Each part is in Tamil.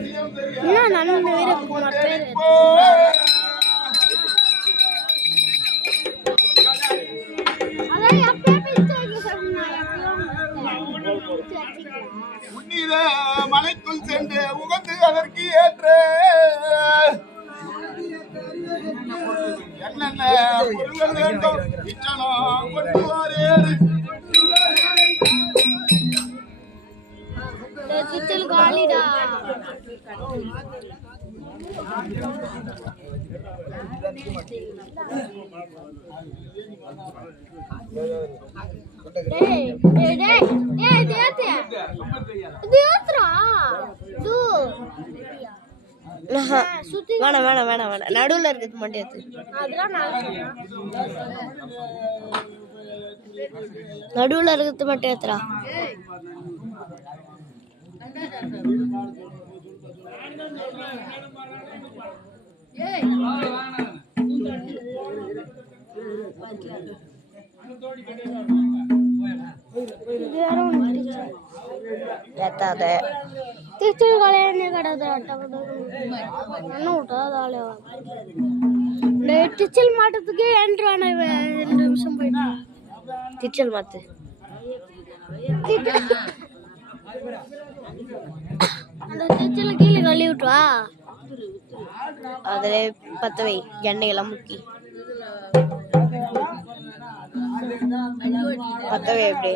என்ன நன்மை வீரகுமார் பேர் உன்னித மலைக்குள் சென்று உகந்து அதற்கு ஏற்ற. என்னென்ன பொருள்கள் வேண்டும்? இச்சனோ கொண்டு வாரேறு இது சுத்தி வேணாம் வேணாம் வேணாம் வேணாம். நடுவில் இருக்கிறது மட்டும் எடுத்து. நடுவில் இருக்கிறது மட்டும் ஏத்துறா கல்யாணம் கிடையாது என்ன விட்டா அதாலே இந்த டீச்சர் மாட்டத்துக்கே ஏன்றான ரெண்டு நிமிஷம் போயிட்டு திச்சல் மாத்து கீழே கழுவி விட்டுவா அதில் பத்து வை எண்ணெயெல்லாம் முக்கி. பற்ற வை எப்படி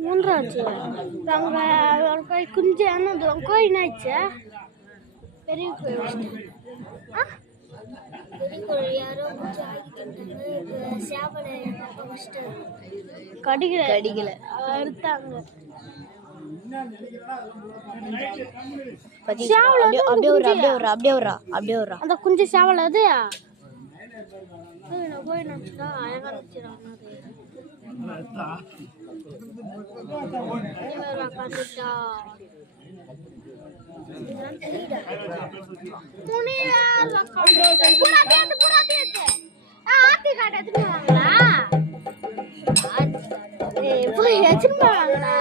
மூன்றாச்சு. அங்கே ஒரு கோழி குஞ்சு என்னது உன் கோழி என்னாச்சு பெரிய கோழி கடிக்கல கடிக்கல. அறுத்தாங்க. அப்படியே வந்து அப்படியே விட்றா அப்படியே விட்றா அப்படியே விட்றா அந்த குஞ்சு சேவல் அது? ஏய், நான் போய் நினச்சிட்டா அழகாக நினச்சிடா உட்காந்துட்டா போய் வச்சிருப்பாங்களா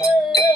அம்மா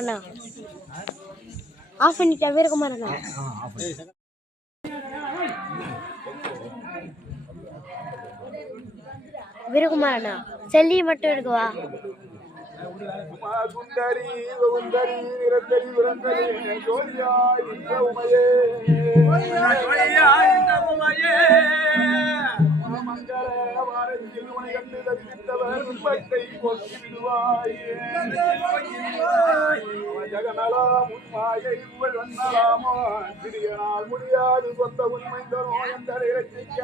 இவருக்கு ஆஃப் பண்ணிட்டா இவருக்கு மரணா வீரகுமாரண்ணா செல்லி மட்டும் எடுக்கவா சுந்தரி சுந்தரி நிரந்தரி விரந்தரி ஜோதியாய் இந்த உமையே மங்கள வாரத்தில் உனை கண்டு தரிசித்தவர் துன்பத்தை போக்கி விடுவாயே. ஜகநலா உண்மாயை புகழ் வந்தலாமோ சிறிய முடியாது சொந்த உண்மை தரும் என்ற இறைச்சிக்க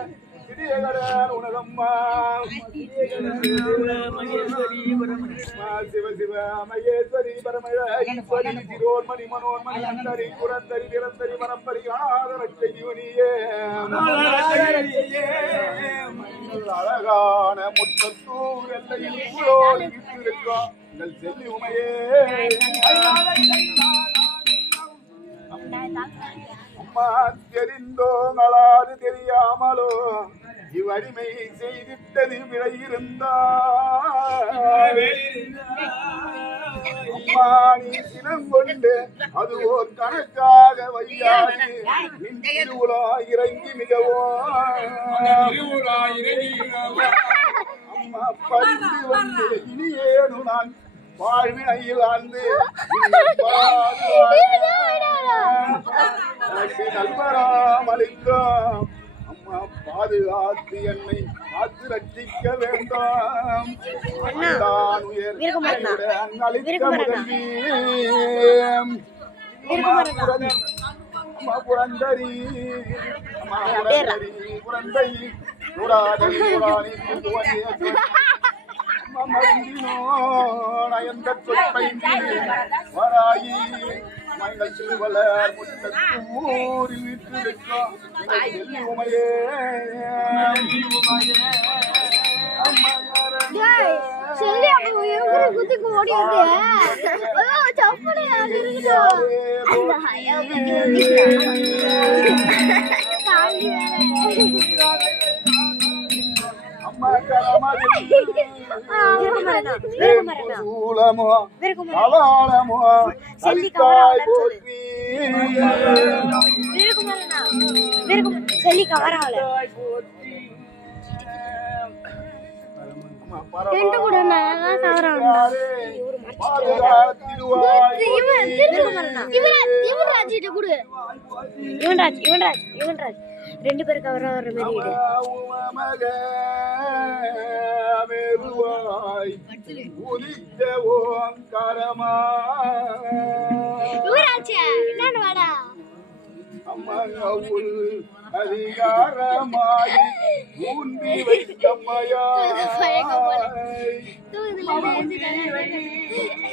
உனதம்மா சிவ சிவ மகேஸ்வரி பரமழ ஈஸ்வரி சிரோன்மணி மனோன்மணி அந்தரி புரந்தரி நிரந்தரி மரம்பரி ஆதர செய்யுனியே அழகான முத்தத்தூர் எல்லையில் விட்டிருக்கோம் எங்கள் செல்லி உமையே. அம்மா தெரிந்தோங்களாது தெரியாமலோ இவ்வடிமை செய்திட்டது விலை அம்மா நீ சினம் கொண்டு அது ஓர் கணக்காக வையாது திருவுலா இறங்கி மிகவோ. அம்மா பறிந்து வந்து இனி ஏனு நான் வாழ்வினையில் ஆழ்ந்து எனக்கு பாதுகாத்து என்னை காத்து ரட்சிக்க வேண்டாம் நான் உயர் வீரகுமாரனா? முதல்வி புரந்தரி புரந்தரி புரந்தை புராதரி புராணி மமர்ந்தினோ நயந்த சொற்பைந்தினே வராயி. மங்கள் திருவளர் முத்தூரில் வீற்றிருக்கோம் எங்கள் செல்லி உமையே செல்லி அப்போ எங்க குதிக்கு ஓடி சப்பலி அது சூலமோ வீரகுமாரன் கவாலமோ செல்லி போற்றி வீரகுமாரண்ணா வீரகுமார் ரெண்டு கூட நான் கவராவா இவன் இவன் இவன் ராஜிட்ட கொடு யுவன்ராஜ் யுவன்ராஜ் யுவன்ராஜ் ரெண்டு பேரும் கவரா வர மாதிரி அம்மகவுள் அதிகாரமாய் ஊன்றி வைத்தம்மையாய். தூதுல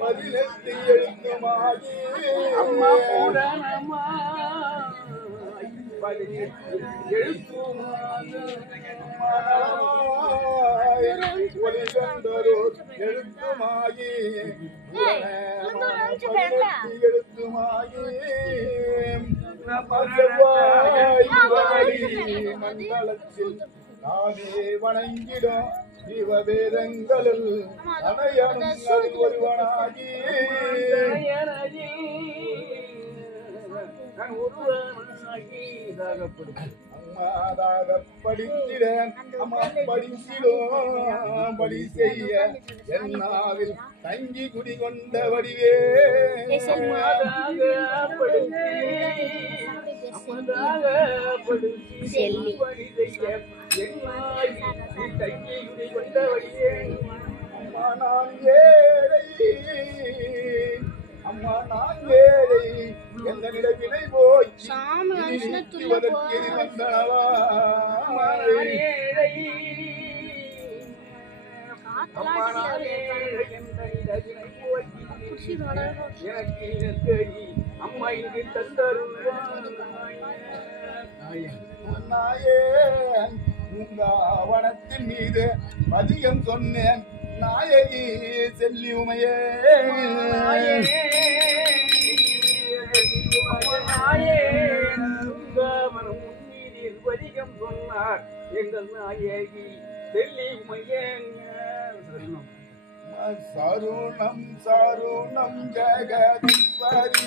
பதினெட்டு எழுத்துமாகி அம்மா பூரணமா ஒளிகண்டரோர் எழுத்துமாகி எழுத்துமாகி நானே வணங்கிடும் சிவவேதங்களில் அனையனுங்கள் ஒருவனாகி நான் அம்மாதாக படித்திட அம்மா படித்திடும் படி செய்ய என்னாவில் தங்கி குடிகொண்ட வடிவே. செல்லி. அம்மா நான் ஏ சாமி வந்துச்சுன்னா துள்ள அம்மா இங்கு நாயே உங்க வனத்தின் மீது அதிகம் சொன்னேன் நாயகி செல்லி உமையே சொன்னார். எங்கள் நாயகி டெல்லி மையங்க சருணம் சருணம் ஜெகதீஸ்வரி.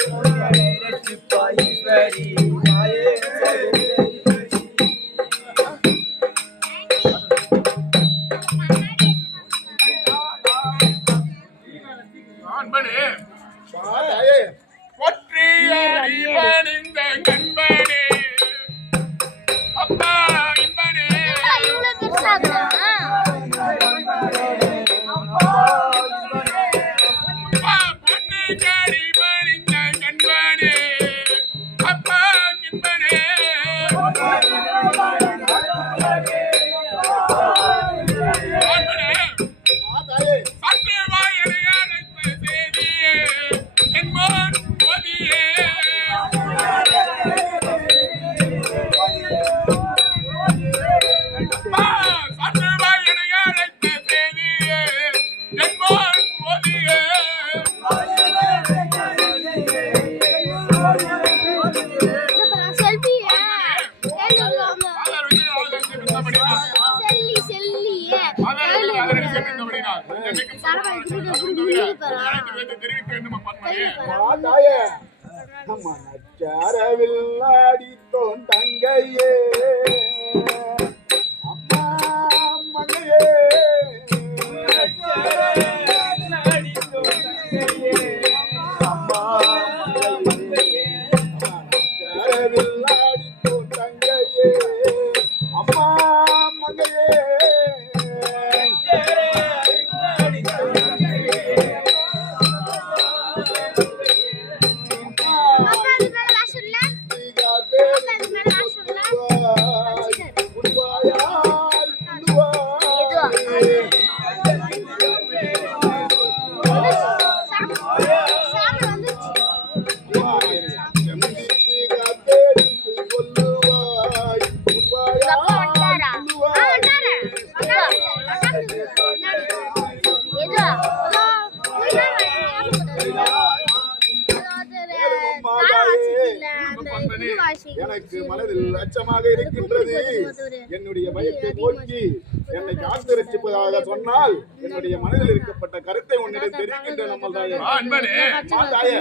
சொல்ல திருடு தவிர எனக்கு மனதில் அச்சமாக இருக்கின்றது. என்னுடைய பயத்தை போக்கி என்னை காத்திருச்சிப்பதாக சொன்னால் என்னுடைய மனதில் இருக்கப்பட்ட கருத்தை உன்னிடம் தெரிவிக்கின்ற நம்ம தாயே மாதாயே